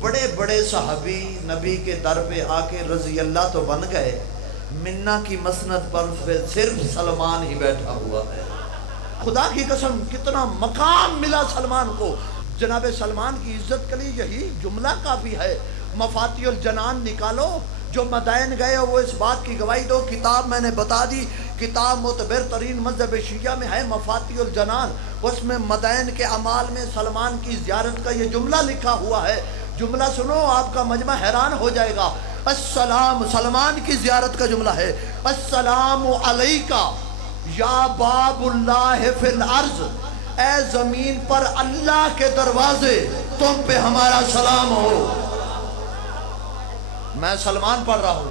بڑے بڑے صحابی نبی کے در پہ آ کے رضی اللہ تو بن گئے، منا کی مسند پر صرف سلمان ہی بیٹھا ہوا ہے۔ خدا کی قسم کتنا مقام ملا سلمان کو۔ جناب سلمان کی عزت کے لیے یہی جملہ کافی ہے، مفاتیح الجنان نکالو، جو مدائن گئے وہ اس بات کی گواہی دو۔ کتاب میں نے بتا دی، کتاب معتبر ترین مذہب شیعہ میں ہے مفاتیح الجنان، اس میں مدائن کے اعمال میں سلمان کی زیارت کا یہ جملہ لکھا ہوا ہے۔ جملہ سنو، آپ کا مجمع حیران ہو جائے گا۔ السلام، سلمان کی زیارت کا جملہ ہے، السلام علیکہ یا باب اللہ فی الارض، اے زمین پر اللہ کے دروازے، تم پہ ہمارا سلام ہو۔ میں سلمان پڑھ رہا ہوں،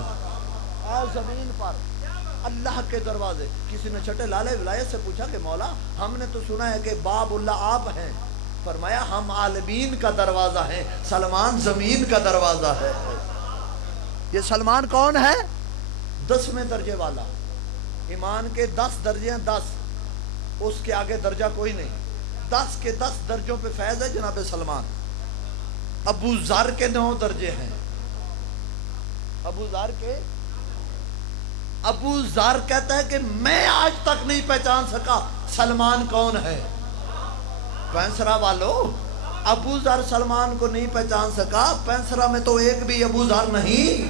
اے زمین پر اللہ کے دروازے۔ کسی نے چھٹے لالے ولایت سے پوچھا کہ مولا ہم نے تو سنا ہے کہ باب اللہ آپ ہیں، فرمایا ہم عالمین کا دروازہ ہیں، سلمان زمین کا دروازہ ہے۔ یہ سلمان کون ہے؟ 10ویں درجے والا، ایمان کے 10 درجے ہیں، 10، اس کے آگے درجہ کوئی نہیں۔ 10 کے 10 درجوں پہ فیض ہے جناب سلمان۔ ابو ذر کے 9 درجے ہیں، ابو ذر کہتا ہے کہ میں آج تک نہیں پہچان سکا سلمان کون ہے۔ پینسرا والو، ابو ذر سلمان کو نہیں پہچان سکا، پینسرا میں تو ایک بھی ابو ذر نہیں،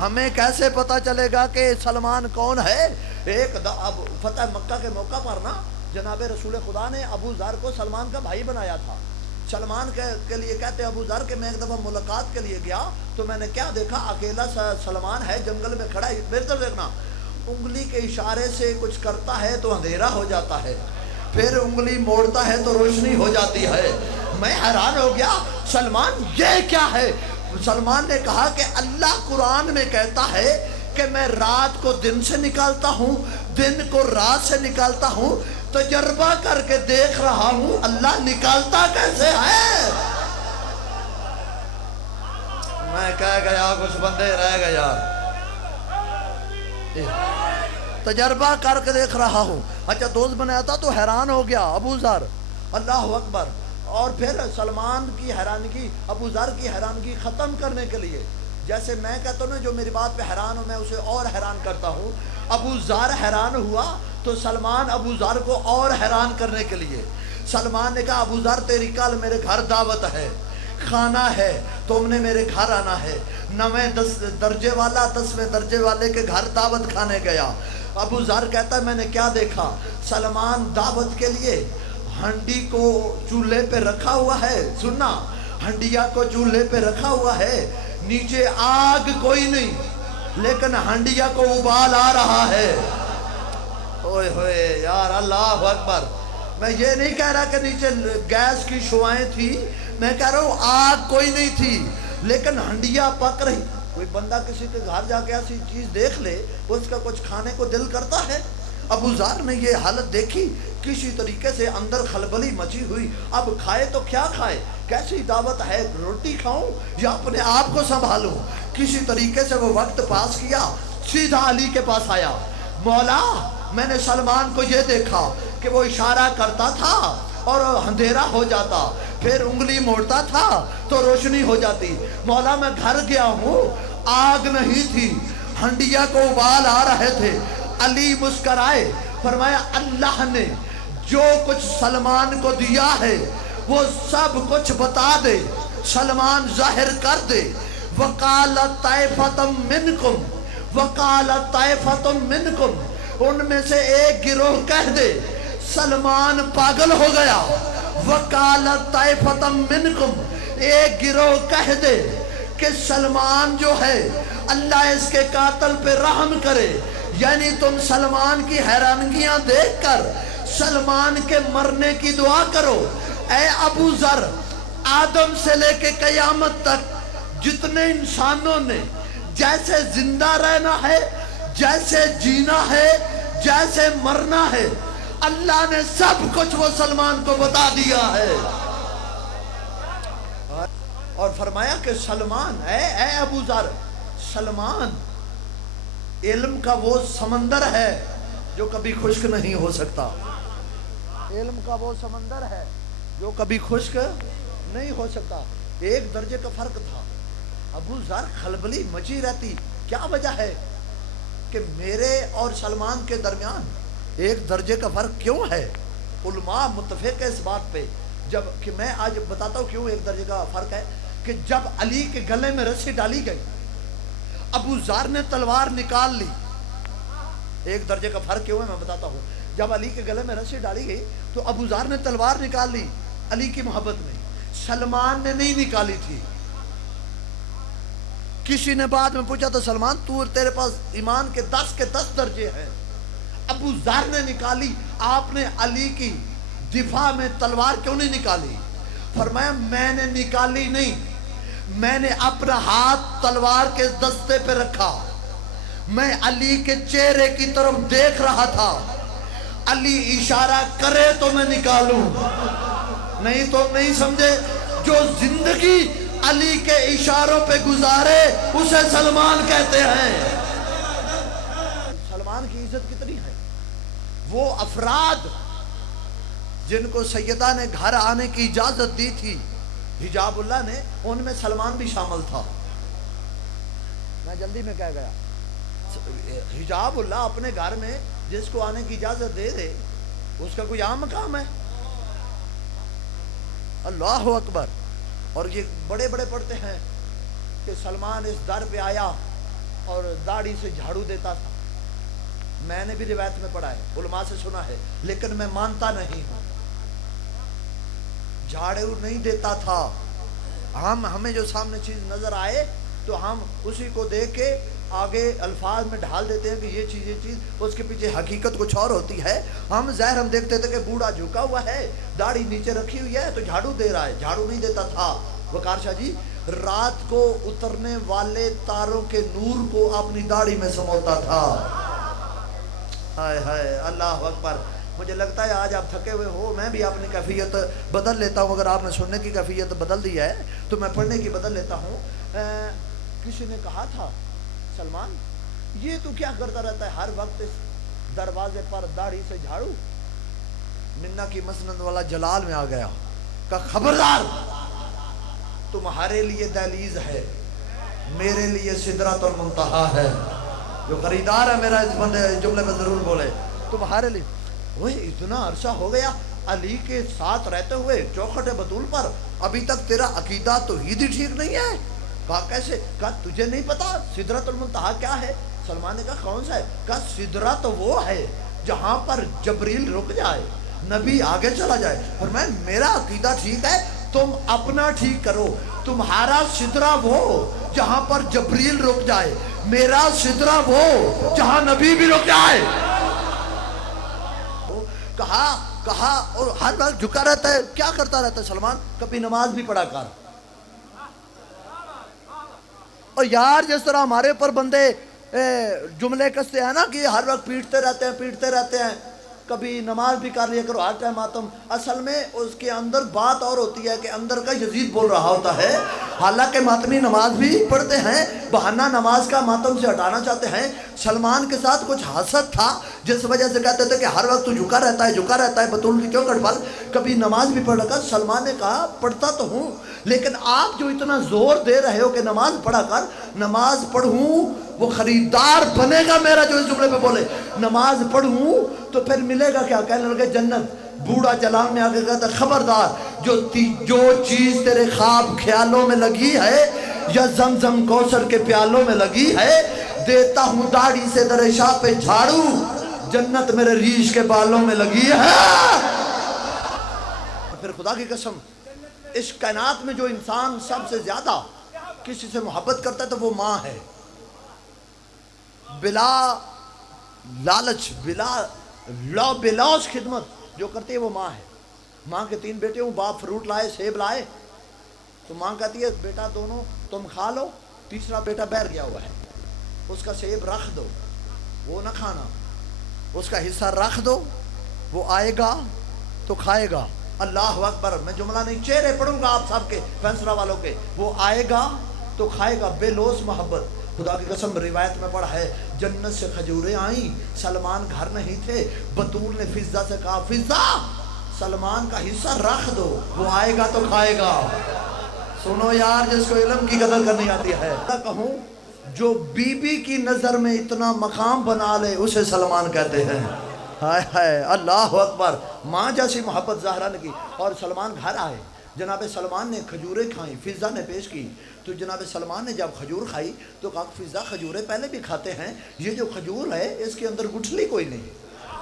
ہمیں کیسے پتا چلے گا کہ سلمان کون ہے؟ اب فتح مکہ کے موقع پر نا جناب رسول خدا نے ابو ذر کو سلمان کا بھائی بنایا تھا۔ سلمان کے لیے کہتے ابو ذر کہ میں ایک دفعہ ملاقات کے لیے گیا تو میں نے کیا دیکھا، اکیلا سلمان ہے جنگل میں کھڑا ہے، میری طرف دیکھنا، انگلی کے اشارے سے کچھ کرتا ہے تو اندھیرا ہو جاتا ہے، پھر انگلی موڑتا ہے تو روشنی ہو جاتی ہے۔ میں حیران ہو گیا، سلمان یہ کیا ہے؟ سلمان نے کہا کہ اللہ قرآن میں کہتا ہے کہ میں رات کو دن سے نکالتا ہوں، دن کو رات سے نکالتا ہوں، تجربہ کر کے دیکھ رہا ہوں اللہ نکالتا کیسے ہے۔ میں کہہ گیا کچھ بندے رہ گیا، تجربہ کر کے دیکھ رہا ہوں۔ اچھا دوست بنایا تھا تو حیران ہو گیا ابو ذر، اللہ اکبر۔ اور پھر سلمان کی حیرانگی، ابو ذر کی حیرانگی ختم کرنے کے لیے، جیسے میں کہتا ہوں نا جو میری بات پہ حیران ہوں میں اسے اور حیران کرتا ہوں، ابو ذر حیران ہوا تو سلمان ابو ذر کو اور حیران کرنے کے لیے سلمان نے کہا ابو ذر تیری کل میرے گھر دعوت ہے، کھانا ہے، تم نے میرے گھر آنا ہے۔ 9ویں درجے والا 10ویں درجے والے کے گھر دعوت کھانے گیا۔ ابو ذر کہتا ہے میں نے کیا دیکھا، سلمان دعوت کے لیے ہنڈی کو چولہے پہ رکھا ہوا ہے، سننا، ہنڈیا کو چولہے پہ رکھا ہوا ہے، نیچے آگ کوئی نہیں لیکن ہنڈیا کو ابال آ رہا ہے۔ اوئے ہوئے یار، اللہ اکبر۔ میں یہ نہیں کہہ رہا کہ نیچے گیس کی شعائیں تھی، میں کہہ رہا ہوں آگ کوئی نہیں تھی لیکن ہنڈیا پک رہی۔ کوئی بندہ کسی کے گھر جا کے ایسی چیز دیکھ لے اس کا کچھ کھانے کو دل کرتا ہے؟ ابو ذر نے یہ حالت دیکھی، کسی طریقے سے اندر خلبلی مچی ہوئی، اب کھائے تو کیا کھائے، کیسی دعوت ہے، روٹی کھاؤں یا اپنے آپ کو سنبھالوں؟ کسی طریقے سے وہ وقت پاس کیا، سیدھا علی کے پاس آیا، مولا میں نے سلمان کو یہ دیکھا کہ وہ اشارہ کرتا تھا اور اندھیرا ہو جاتا، پھر انگلی موڑتا تھا تو روشنی ہو جاتی، مولا میں گھر گیا ہوں، آگ نہیں تھی، ہنڈیا کو ابال آ رہے تھے۔ علی مسکرائے، فرمایا اللہ نے جو کچھ سلمان کو دیا ہے وہ سب کچھ بتا دے، سلمان ظاہر کر دے۔ وقالت طائفتم منکم، وقالت طائفتم منکم، ان میں سے ایک گروہ کہہ دے سلمان پاگل ہو گیا۔ وقالت طائفتم منکم، ایک گروہ کہہ دے کہ سلمان جو ہے اللہ اس کے قاتل پہ رحم کرے۔ یعنی تم سلمان کی حیرانگیاں دیکھ کر سلمان کے مرنے کی دعا کرو۔ اے ابو ذر، آدم سے لے کے قیامت تک جتنے انسانوں نے جیسے زندہ رہنا ہے، جیسے جینا ہے، جیسے مرنا ہے، اللہ نے سب کچھ وہ سلمان کو بتا دیا ہے۔ اور فرمایا کہ سلمان، اے ابو ذر، سلمان علم کا وہ سمندر ہے جو کبھی خشک نہیں ہو سکتا، علم کا وہ سمندر ہے جو کبھی خشک نہیں ہو سکتا۔ ایک درجے کا فرق تھا. ابو ذر خلبلی مچی رہتی. کیا وجہ ہے کہ میرے اور سلمان کے درمیان ایک درجے کا فرق کیوں ہے؟ علماء متفق ہے اس بات پہ. جب کہ میں آج بتاتا ہوں کیوں ایک درجے کا فرق ہے. کہ جب علی کے گلے میں رسی ڈالی گئی، ابو ذر نے تلوار نکال لی. ایک درجے کا فرق کیوں ہے میں بتاتا ہوں. جب علی کے گلے میں رسی ڈالی گئی تو ابو ذر نے تلوار نکال لی علی کی محبت میں. سلمان نے نہیں نکالی تھی. کسی نے بعد میں پوچھا تو سلمان تو تیرے پاس ایمان کے 10 درجے ہیں. ابو ذر نے نکالی. آپ نے علی کی دفاع میں تلوار کیوں نہیں نکالی؟ فرمایا میں نے نکالی نہیں، میں نے اپنا ہاتھ تلوار کے دستے پہ رکھا. میں علی کے چہرے کی طرف دیکھ رہا تھا. علی اشارہ کرے تو میں نکالوں، نہیں تو نہیں سمجھے. جو زندگی علی کے اشاروں پہ گزارے اسے سلمان کہتے ہیں. سلمان کی عزت کتنی ہے. وہ افراد جن کو سیدہ نے گھر آنے کی اجازت دی تھی حجاب اللہ نے، ان میں سلمان بھی شامل تھا. میں جلدی میں کہہ گیا. حجاب اللہ اپنے گھر میں جس کو آنے کی اجازت دے دے اس کا کوئی عام مقام ہے؟ اللہ اکبر. اور یہ بڑے بڑے پڑھتے ہیں کہ سلمان اس در پہ آیا اور داڑھی سے جھاڑو دیتا تھا. میں نے بھی روایت میں پڑھا ہے، علماء سے سنا ہے، لیکن میں مانتا نہیں ہوں. جھاڑو نہیں دیتا تھا. ہمیں جو سامنے چیز نظر آئے تو ہم اسی کو دیکھ کے آگے الفاظ میں ڈھال دیتے ہیں کہ یہ چیز اس کے پیچھے حقیقت کچھ اور ہوتی ہے. ہم دیکھتے تھے کہ بوڑھا جھکا ہوا ہے، داڑھی نیچے رکھی ہوئی ہے تو جھاڑو دے رہا ہے. جھاڑو نہیں دیتا تھا. وقار شاہ جی رات کو اترنے والے تاروں کے نور کو اپنی داڑھی میں سموتا تھا. ہائے ہائے اللہ اکبر. مجھے لگتا ہے آج آپ تھکے ہوئے ہو، میں بھی اپنی کیفیت بدل لیتا ہوں. اگر آپ نے سننے کی کیفیت بدل دی ہے تو میں پڑھنے کی بدل لیتا ہوں. کسی نے کہا تھا سلمان یہ تو کیا کرتا رہتا ہے ہر وقت اس دروازے پر داڑھی سے جھاڑو؟ منا کی مسند والا جلال میں آ گیا. کہا خبردار، تمہارے لیے دہلیز ہے، میرے لیے سدرۃ المنتہا ہے. جو خریدار ہے میرا اس بندے جملے میں ضرور بولے. تمہارے لیے وہ اتنا عرصہ ہو گیا علی کے ساتھ رہتے ہوئے چوکھٹ بطول پر، ابھی تک تیرا عقیدہ توحیدی ٹھیک نہیں ہے. کہا کیسے؟ کہا تجھے نہیں پتا سدرۃ المنتہا کیا ہے؟ سلمان نے کہا کون سا ہے؟ کہا سدرۃ وہ ہے جہاں پر جبریل رک جائے، نبی آگے چلا جائے. اور میرا عقیدہ ٹھیک ہے، تم اپنا ٹھیک کرو. تمہارا سدرہ وہ جہاں پر جبریل رک جائے، میرا سدرہ وہ جہاں نبی بھی رک جائے. کہا اور ہر وقت جھکا رہتا ہے. کیا کرتا رہتا ہے سلمان؟ کبھی نماز بھی پڑھا کر. اور یار جس طرح ہمارے اوپر بندے جملے کستے ہیں نا کہ ہر وقت پیٹتے رہتے ہیں، کبھی نماز بھی کر لیا کرو ہر ٹائم ماتم. اصل میں اس کے اندر بات اور ہوتی ہے کہ اندر کا یزید بول رہا ہوتا ہے. حالانکہ ماتمی نماز بھی پڑھتے ہیں، بہانہ نماز کا ماتم سے ہٹانا چاہتے ہیں. سلمان کے ساتھ کچھ حسد تھا جس وجہ سے کہتے تھے کہ ہر وقت تو جھکا رہتا ہے بطول کی کیوں گڑبڑ، کبھی نماز بھی پڑھ رکھا. سلمان نے کہا پڑھتا تو ہوں، لیکن آپ جو اتنا زور دے رہے ہو کہ نماز پڑھا کر، نماز پڑھوں وہ خریدار بنے گا میرا جو اس جملے پہ بولے. نماز پڑھوں تو پھر ملے گا کیا؟ کہنے لگے جنت. بوڑھا جلال میں آگے کہتا خبردار، جو چیز تیرے خواب خیالوں میں لگی ہے یا زمزم کوثر کے پیالوں میں لگی ہے، دیتا ہوں داڑھی سے در شاہ پہ جھاڑو، جنت میرے ریش کے بالوں میں لگی ہے. پھر خدا کی قسم اس کائنات میں جو انسان سب سے زیادہ کسی سے محبت کرتا ہے تو وہ ماں ہے. بلا لالچ، بلا اس خدمت جو کرتی ہے وہ ماں ہے. ماں کے 3 بیٹے ہوں، باپ فروٹ لائے، سیب لائے تو ماں کہتی ہے بیٹا دونوں تم کھا لو، تیسرا بیٹا باہر گیا ہوا ہے، اس کا سیب رکھ دو، وہ نہ کھانا، اس کا حصہ رکھ دو، وہ آئے گا تو کھائے گا. اللہ اکبر. میں جملہ نہیں چہرے پڑھوں گا آپ سب کے فیصلہ والوں کے. وہ آئے گا تو کھائے گا. بے لوث محبت. خدا کی قسم روایت میں پڑھا ہے جنت سے کھجوریں آئیں، سلمان گھر نہیں تھے، بطول نے فضہ سے کہا فضہ سلمان کا حصہ رکھ دو، وہ آئے گا تو کھائے گا. سنو یار، جس کو علم کی قدر کرنی آتی ہے، کہوں جو بی بی کی نظر میں اتنا مقام بنا لے اسے سلمان کہتے ہیں۔ ہائے ہائے، اللہ اکبر۔ ماں جیسی محبت زہرا نے کی، اور سلمان گھر آئے، جناب سلمان نے کھجوریں کھائیں، فضا نے پیش کی، تو جناب سلمان نے جب کھجور کھائی تو کہا فضا کھجوریں پہلے بھی کھاتے ہیں، یہ جو کھجور ہے اس کے اندر گٹھلی کوئی نہیں۔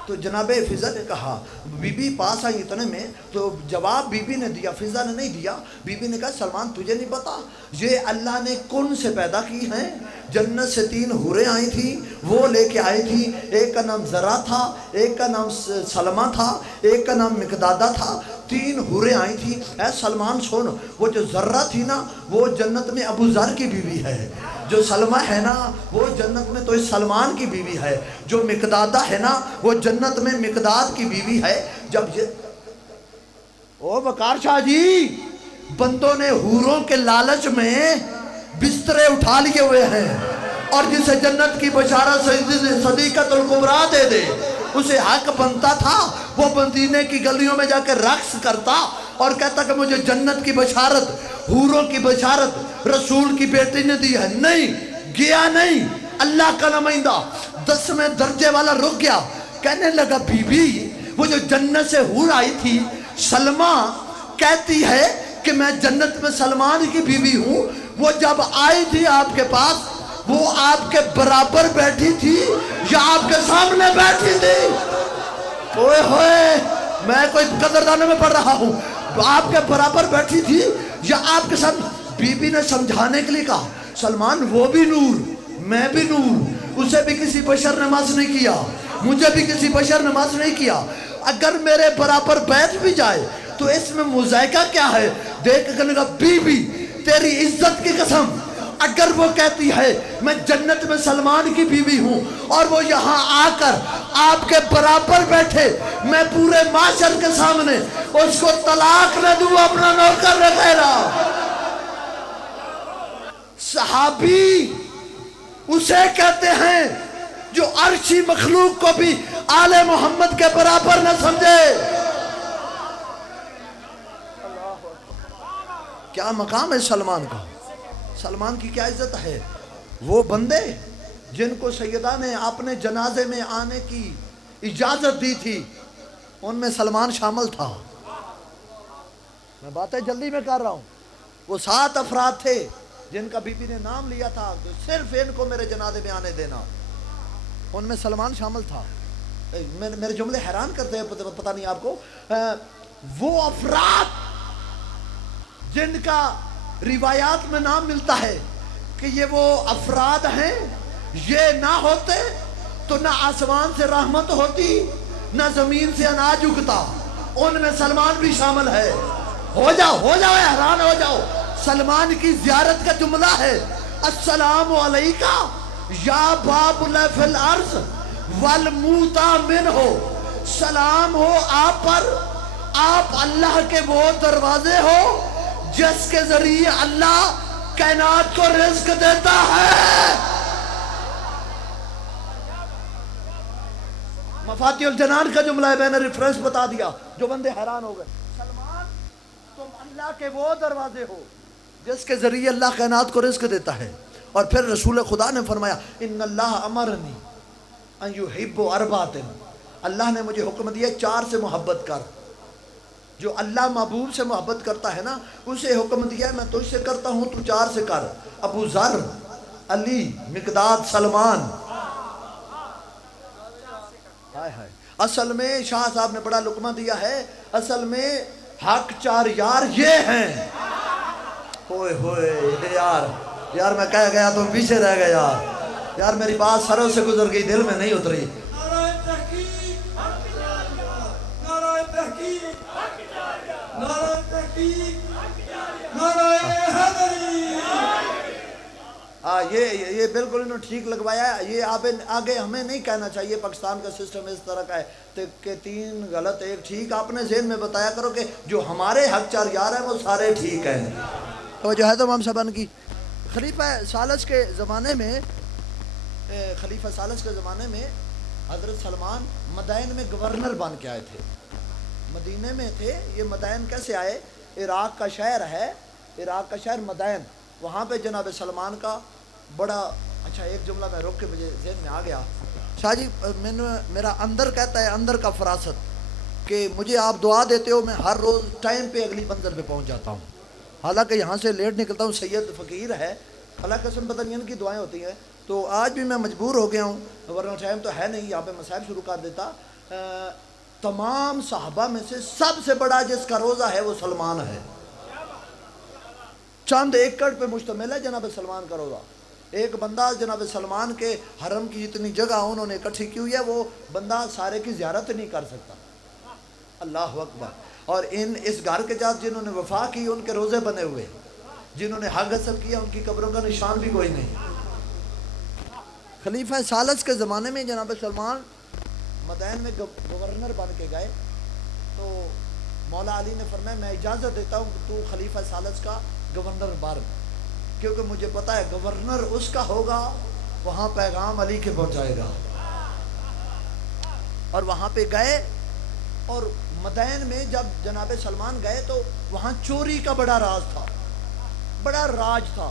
تو جناب فضا نے کہا، بی بی پاس آئی اتنے میں، تو جواب بی بی نے دیا، فضا نے نہیں دیا۔ بی بی نے کہا سلمان تجھے نہیں پتا یہ اللہ نے کن سے پیدا کی ہیں؟ جنت سے 3 حوریں آئی تھیں، وہ لے کے آئی تھی، ایک کا نام ذرا تھا، ایک کا نام سلمہ تھا، ایک کا نام مقدادہ تھا، 3 حوریں آئی تھیں۔ اے سلمان سن، وہ جو ذرہ تھی نا وہ جنت میں ابو ذر کی بیوی ہے، جو سلمہ ہے نا وہ جنت میں تو اس سلمان کی بیوی ہے، جو مقدادہ ہے نا وہ جنت میں مقداد کی بیوی ہے۔ جب یہ او وقار شاہ جی، بندوں نے حوروں کے لالچ میں بسترے اٹھا لیے ہوئے ہیں، اور جسے جنت کی بشارت صدیقۃ الکبریٰ دے دے اسے حق بنتا تھا وہ مدینے کی گلیوں میں جا کے رقص کرتا اور کہتا کہ مجھے جنت کی بشارت، حوروں کی بشارت رسول کی بیٹی نے دی ہے۔ نہیں گیا، نہیں، اللہ کا نمائندہ 10ویں درجے والا رک گیا، کہنے لگا بی بی وہ جو جنت سے حور آئی تھی سلمہ کہتی ہے کہ میں جنت میں سلمان کی بیوی ہوں، وہ جب آئی تھی آپ کے پاس وہ آپ کے برابر بیٹھی تھی یا آپ کے سامنے بیٹھی تھی؟ اوئے ہوئے، میں کوئی قدردانوں میں پڑھ رہا ہوں، آپ کے برابر بیٹھی تھی یا آپ کے سامنے؟ بی بی نے سمجھانے کے لیے کہا سلمان وہ بھی نور میں بھی نور، اسے بھی کسی بشر نے مس نہیں کیا، مجھے بھی کسی بشر نے مس نہیں کیا، اگر میرے برابر بیٹھ بھی جائے تو اس میں مذائقہ کیا ہے؟ دیکھ کہنے لگا بی بی تیری عزت کی قسم، اگر وہ کہتی ہے میں جنت میں سلمان کی بیوی ہوں اور وہ یہاں آ کر آپ کے برابر بیٹھے، میں پورے معاشر کے سامنے اس کو طلاق نہ دوں، اپنا نوکر نہ ٹھہرا۔ صحابی اسے کہتے ہیں جو عرشی مخلوق کو بھی آل محمد کے برابر نہ سمجھے۔ کیا مقام ہے سلمان کا، سلمان کی کیا عزت ہے۔ وہ بندے جن کو سیدہ نے اپنے جنازے میں آنے کی اجازت دی تھی ان میں سلمان شامل تھا۔ میں باتیں جلدی میں کر رہا ہوں۔ وہ 7 افراد تھے جن کا بی بی نے نام لیا تھا کہ صرف ان کو میرے جنازے میں آنے دینا، ان میں سلمان شامل تھا۔ میرے جملے حیران کرتے ہیں، پتہ نہیں آپ کو، وہ افراد جن کا روایات میں نام ملتا ہے کہ یہ وہ افراد ہیں، یہ نہ ہوتے تو نہ آسمان سے رحمت ہوتی نہ زمین سے اناج اگتا، ان میں سلمان بھی شامل ہے۔ ہو جاؤ حیران ہو جاؤ۔ سلمان کی زیارت کا جملہ ہے السلام علیکہ یا باب فی الارض والموتا منہ، سلام ہو آپ پر، آپ اللہ کے وہ دروازے ہو جس کے ذریعے اللہ کائنات کو رزق دیتا ہے۔ مفاتیح الجنان کا جملہ ہے، میں نے ریفرنس بتا دیا، جو بندے حیران ہو گئے۔ سلمان تم اللہ کے وہ دروازے ہو جس کے ذریعے اللہ کائنات کو رزق دیتا ہے۔ اور پھر رسول خدا نے فرمایا ان اللہ امرنی ان یحب اربعۃ، اللہ نے مجھے حکم دیا 4 سے محبت کر۔ جو اللہ محبوب سے محبت کرتا ہے نا اسے حکم دیا ہے میں تجھ سے کرتا ہوں، تو 4 سے کر۔ ابو ذر، علی، مقداد، سلمان۔ اصل میں شاہ صاحب نے بڑا لقمہ دیا ہے، اصل میں حق 4 یار یہ ہیں۔ ہوئے ہوئے یار میں کہہ گیا تو پیچھے رہ گیا یار، میری بات سروں سے گزر گئی، دل میں نہیں اتری۔ یہ بالکل انہوں ٹھیک لگوایا ہے۔ یہ آگے ہمیں نہیں کہنا چاہیے پاکستان کا سسٹم اس طرح کا ہے کہ 3 غلط 1 ٹھیک، اپنے ذہن میں بتایا کرو کہ جو ہمارے حق 4 یار ہیں وہ سارے ٹھیک ہیں۔ تو جو ہے تمام صاحبان کی خلیفہ ثالث کے زمانے میں حضرت سلمان مدائن میں گورنر بن کے آئے تھے، مدینے میں تھے۔ یہ مدائن کیسے آئے؟ عراق کا شہر ہے، عراق کا شہر مدائن، وہاں پہ جناب سلمان کا بڑا اچھا ایک جملہ میں روک کے مجھے ذہن میں آ گیا شاہ جی، میرا اندر کہتا ہے، اندر کا فراست کہ مجھے آپ دعا دیتے ہو، میں ہر روز ٹائم پہ اگلی منزل پہ پہنچ جاتا ہوں، حالانکہ یہاں سے لیٹ نکلتا ہوں، سید فقیر ہے، اللہ قسم پتہ نہیں ان کی دعائیں ہوتی ہیں، تو آج بھی میں مجبور ہو گیا ہوں، ورنہ ٹائم تو ہے نہیں، یہاں پہ مسائل شروع کر دیتا۔ تمام صحابہ میں سے سب سے بڑا جس کا روزہ ہے وہ سلمان ہے، چند ایکڑ پہ مشتمل ہے جناب سلمان کا روزہ۔ ایک بندہ جناب سلمان کے حرم کی جتنی جگہ انہوں نے اکٹھی کی ہوئی ہے، وہ بندہ سارے کی زیارت نہیں کر سکتا۔ اللہ اکبر۔ اور اس گھر کے ساتھ جنہوں نے وفا کی ان کے روزے بنے ہوئے، جنہوں نے حق حاصل کیا ان کی قبروں کا نشان بھی کوئی نہیں۔ خلیفہ ثالث کے زمانے میں جناب سلمان مدائن میں گورنر بن کے گئے، تو مولا علی نے فرمایا میں اجازت دیتا ہوں کہ تو خلیفہ ثالث کا گورنر بن، کیونکہ مجھے پتا ہے گورنر اس کا ہوگا، وہاں پیغام علی کے پہنچائے گا۔ اور وہاں پہ گئے، اور مدائن میں جب جناب سلمان گئے تو وہاں چوری کا بڑا راز تھا، بڑا راج تھا،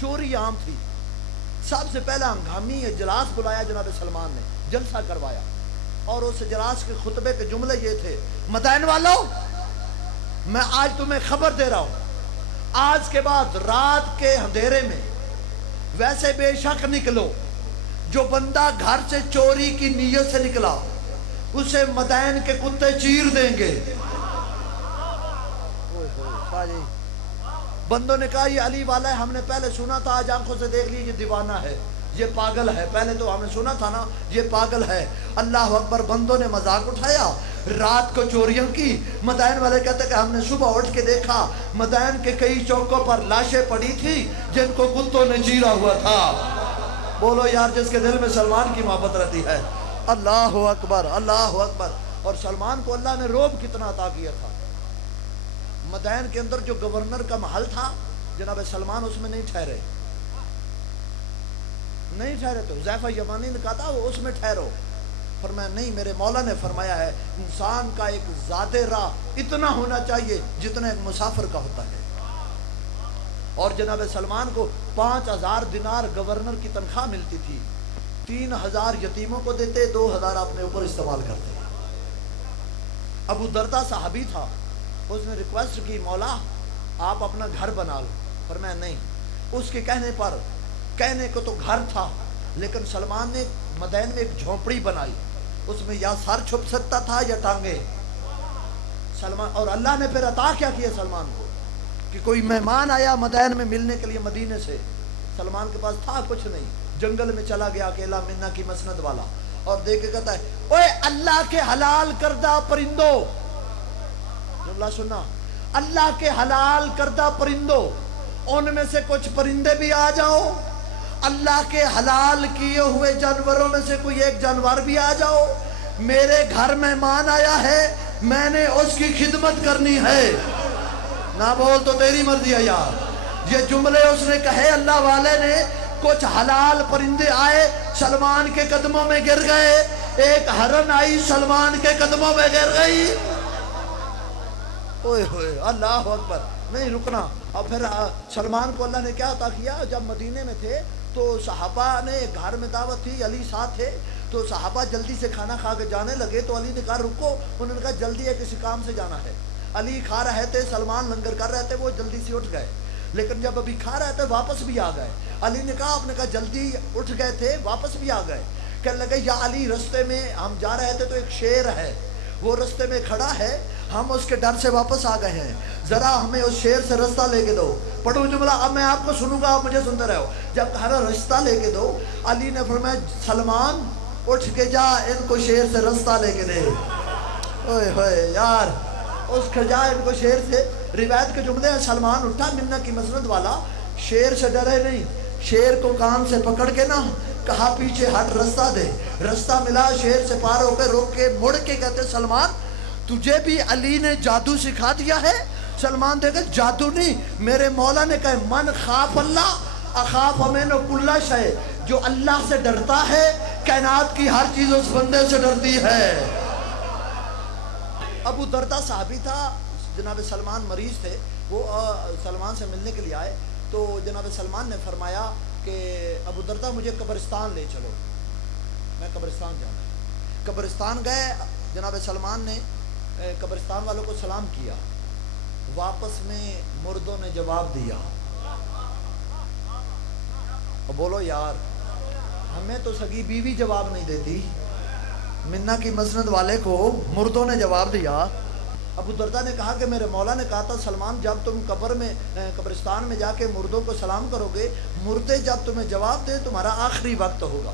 چوری عام تھی۔ سب سے پہلا ہنگامی اجلاس بلایا جناب سلمان نے، جلسہ کروایا، اور اس اجلاس کے خطبے کے جملے یہ تھے: مدائن والوں، میں آج تمہیں خبر دے رہا ہوں، آج کے بعد رات کے اندھیرے میں ویسے بے شک نکلو، جو بندہ گھر سے چوری کی نیت سے نکلا اسے مدائن کے کتے چیر دیں گے۔ بندوں نے کہا یہ علی والا ہے، ہم نے پہلے سنا تھا، آج آنکھوں سے دیکھ لی یہ دیوانہ ہے، یہ پاگل ہے، پہلے تو ہم نے سنا تھا نا یہ پاگل ہے۔ اللہ اکبر۔ بندوں نے مذاق اٹھایا، رات کو چوریاں کی۔ مدائن والے کہتے کہ ہم نے صبح اٹھ کے دیکھا مدائن کے کئی چوکوں پر لاشیں پڑی تھی جن کو کتوں نے چیرا ہوا تھا۔ بولو یار، جس کے دل میں سلمان کی محبت رہتی ہے۔ اللہ اکبر، اللہ اکبر۔ اور سلمان کو اللہ نے روب کتنا عطا کیا تھا۔ مدائن کے اندر جو گورنر کا محل تھا جناب سلمان اس میں نہیں ٹھہرے، تو حذیفہ یمانی نے کہا تھا وہ اس میں ٹھہرو، فرمایا نہیں، میرے مولا نے فرمایا ہے انسان کا ایک زیادہ راہ اتنا ہونا چاہیے جتنا ایک مسافر کا ہوتا ہے۔ اور جناب سلمان کو 5000 دینار گورنر کی تنخواہ ملتی تھی، 3000 یتیموں کو دیتے، 2000 اپنے اوپر استعمال کرتے۔ ابو دردہ صحابی تھا، اس نے ریکویسٹ کی مولا آپ اپنا گھر بنا لو، فرمایا نہیں۔ اس کے کہنے کو تو گھر تھا، لیکن سلمان نے مدائن میں ایک جھونپڑی بنائی، اس میں یا سر چھپ سکتا تھا یا ٹانگیں۔ سلمان، اور اللہ نے پھر عطا کیا کیا سلمان کو کہ کوئی مہمان آیا مدائن میں ملنے کے لیے مدینے سے، سلمان کے پاس تھا کچھ نہیں، جنگل میں چلا گیا اکیلا، منا کی مسند والا، اور دیکھ کے کہتا ہے اوے اللہ کے حلال کردہ پرندوں، جملہ سننا، اللہ کے حلال کردہ پرندوں، ان میں سے کچھ پرندے بھی آ جاؤ، اللہ کے حلال کیے ہوئے جانوروں میں سے کوئی ایک جانور بھی آ جاؤ، میرے گھر مہمان آیا ہے، میں نے اس کی خدمت کرنی ہے۔ نہ بول تو تیری مرضی ہے یار۔ یہ جملے اس نے کہے، اللہ والے نے، کچھ حلال پرندے آئے سلمان کے قدموں میں گر گئے، ایک ہرن آئی سلمان کے قدموں میں گر گئی۔ اوئے ہوئے، اللہ اکبر، نہیں رکنا۔ اور پھر سلمان کو اللہ نے کیا عطا کیا، جب مدینے میں تھے تو صحابہ نے گھر میں دعوت تھی، علی ساتھ تھے، تو صحابہ جلدی سے کھانا کھا کے جانے لگے، تو علی نے کہا رکو، انہوں نے کہا جلدی ہے کسی کام سے جانا ہے۔ علی کھا رہے تھے، سلمان لنگر کر رہے تھے، وہ جلدی سے اٹھ گئے، لیکن جب ابھی کھا رہے تھے واپس بھی آ گئے۔ علی نے کہا، آپ نے کہا جلدی اٹھ گئے تھے واپس بھی آ گئے، کہنے لگے یا علی رستے میں ہم جا رہے تھے تو ایک شیر ہے وہ رستے میں کھڑا ہے، ہم اس کے ڈر سے واپس آ گئے ہیں، ذرا ہمیں اس شیر سے رستہ لے کے دو۔ پڑھو جملہ، اب میں آپ کو سنوں گا، آپ مجھے سنتے رہو۔ جب کہا رستہ لے کے دو، علی نے فرمایا سلمان اٹھ کے جا، ان کو شیر سے رستہ لے کے دے۔ اوئے ہوئے یار، اس کھجا ان کو شیر سے، روایت کے جملے ہیں، سلمان اٹھا منا کی مسند والا، شیر سے ڈرے نہیں، شیر کو کان سے پکڑ کے نا کہا پیچھے ہٹ، رستہ دے۔ رستہ ملا، شیر سے پار ہو کے روک کے مڑ کے کہتے سلمان تجھے بھی علی نے جادو سکھا دیا ہے؟ سلمان دیکھے جادو نہیں، میرے مولا نے کہا من خاف اللہ اخاف امین و کل شے، جو اللہ سے ڈرتا ہے کائنات کی ہر چیز اس بندے سے ڈرتی ہے۔ ابو دردہ صحابی تھا، جناب سلمان مریض تھے، وہ سلمان سے ملنے کے لیے آئے تو جناب سلمان نے فرمایا کہ ابو دردہ مجھے قبرستان لے چلو، میں قبرستان جانا ہے۔ قبرستان گئے، جناب سلمان نے قبرستان والوں کو سلام کیا، واپس میں مردوں نے جواب دیا۔ بولو یار، ہمیں تو سگی بیوی جواب نہیں دیتی، منا کی مسند والے کو مردوں نے جواب دیا۔ ابو دردہ نے کہا کہ میرے مولا نے کہا تھا سلمان جب تم قبرستان میں جا کے مردوں کو سلام کرو گے، مردے جب تمہیں جواب دیں تمہارا آخری وقت ہوگا،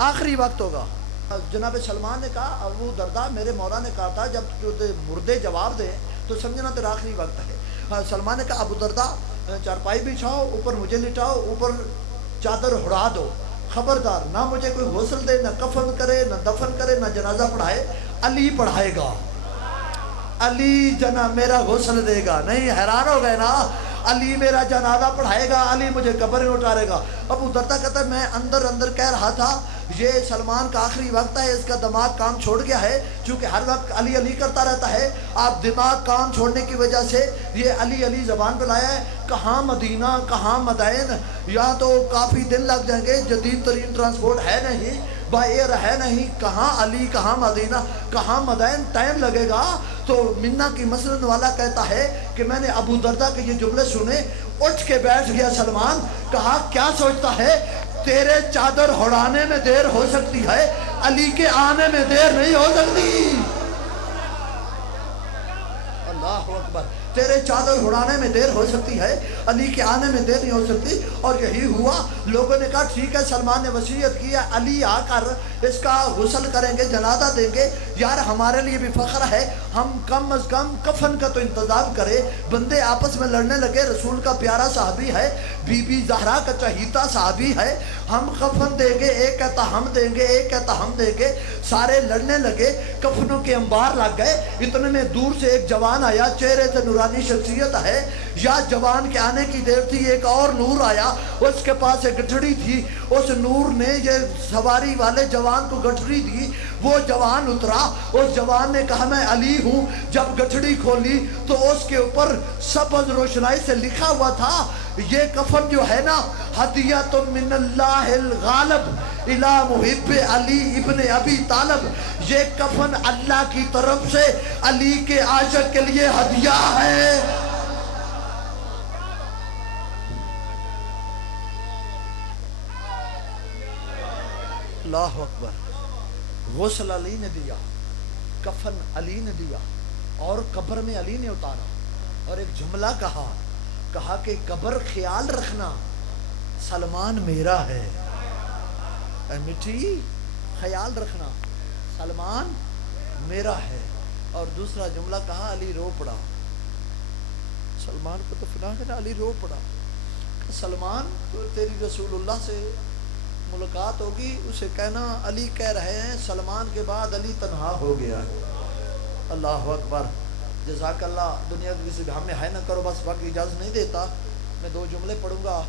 آخری وقت ہوگا۔ جناب سلمان نے کہا ابو دردہ میرے مولا نے کہا تھا جب مردے جواب دیں تو سمجھنا تیرا آخری وقت ہے۔ سلمان نے کہا ابو دردہ چارپائی بچھاؤ، اوپر مجھے لٹاؤ، اوپر چادر اڑا دو، خبردار نہ مجھے کوئی غسل دے، نہ کفن کرے، نہ دفن کرے، نہ جنازہ پڑھائے، علی پڑھائے گا، علی میرا غسل دے گا۔ نہیں حیران ہو گئے نا، علی میرا جنازہ پڑھائے گا، علی مجھے قبر میں اتارے گا۔ ابو دردہ کہتا ہے میں اندر کہہ رہا تھا یہ سلمان کا آخری وقت ہے، اس کا دماغ کام چھوڑ گیا ہے، چونکہ ہر وقت علی علی کرتا رہتا ہے، آپ دماغ کام چھوڑنے کی وجہ سے یہ علی علی زبان پہ لایا ہے۔ کہاں مدینہ، کہاں مدائن، یہاں تو کافی دن لگ جائیں گے، جدید ترین ٹرانسپورٹ ہے نہیں، بائی ایئر ہے نہیں، کہاں علی، کہاں مدینہ، کہاں مدائن، ٹائم لگے گا۔ تو منا کی مسند والا کہتا ہے کہ میں نے ابو دردہ کے یہ جملے سنے، اٹھ کے بیٹھ گیا سلمان، کہا کیا سوچتا ہے، تیرے چادر اڑانے میں دیر ہو سکتی ہے، علی کے آنے میں دیر نہیں ہو سکتی۔ اللہ اکبر، تیرے چادر اڑانے میں دیر ہو سکتی ہے، علی کے آنے میں دیر نہیں ہو سکتی۔ اور یہی ہوا، لوگوں نے کہا ٹھیک ہے سلمان نے وصیت کی ہے، علی آ کر اس کا غسل کریں گے، جنازہ دیں گے، یار ہمارے لیے بھی فخر ہے، ہم کم از کم کفن کا تو انتظام کرے۔ بندے آپس میں لڑنے لگے، رسول کا پیارا صحابی ہے، بی بی زہرا کا چہیتا صحابی ہے، ہم کفن دیں گے، ایک کہتا ہم دیں گے، ایک کہتا ہم دیں گے، سارے لڑنے لگے، کفنوں کے انبار لگ گئے۔ اتنے میں دور سے ایک جوان آیا، چہرے سے نورانی شخصیت ہے، یا جوان کے آنے کی دیر تھی، ایک اور نور آیا، اس کے پاس ایک گٹھڑی تھی، اس نور نے یہ سواری والے جوان کو گٹھڑی دی، وہ جوان اترا، اس جوان نے کہا میں علی ہوں۔ جب گٹھڑی کھولی تو اس کے اوپر سبز روشنائی سے لکھا ہوا تھا یہ کفن جو ہے نا، ہدیۃ من اللہ الغالب الی محب علی ابن ابی طالب، یہ کفن اللہ کی طرف سے علی کے عاشق کے لیے ہدیہ ہے۔ اللہ اکبر، غسل علی نے دیا، کفن علی نے دیا، اور قبر میں علی نے اتارا، اور ایک جملہ کہا کہ قبر خیال رکھنا سلمان میرا ہے، اے مٹھی خیال رکھنا سلمان میرا ہے۔ اور دوسرا جملہ کہا علی رو پڑا، سلمان کو تو فنا ہے نا، علی رو پڑا، سلمان تو تیری رسول اللہ سے ملاقات ہوگی، اسے کہنا علی کہہ رہے ہیں سلمان کے بعد علی تنہا ہو گیا ہے۔ اللہ اکبر، جزاک اللہ۔ دنیا کی کسی ہمیں ہے نہ کرو، بس باقی اجازت نہیں دیتا، میں 2 جملے پڑھوں گا۔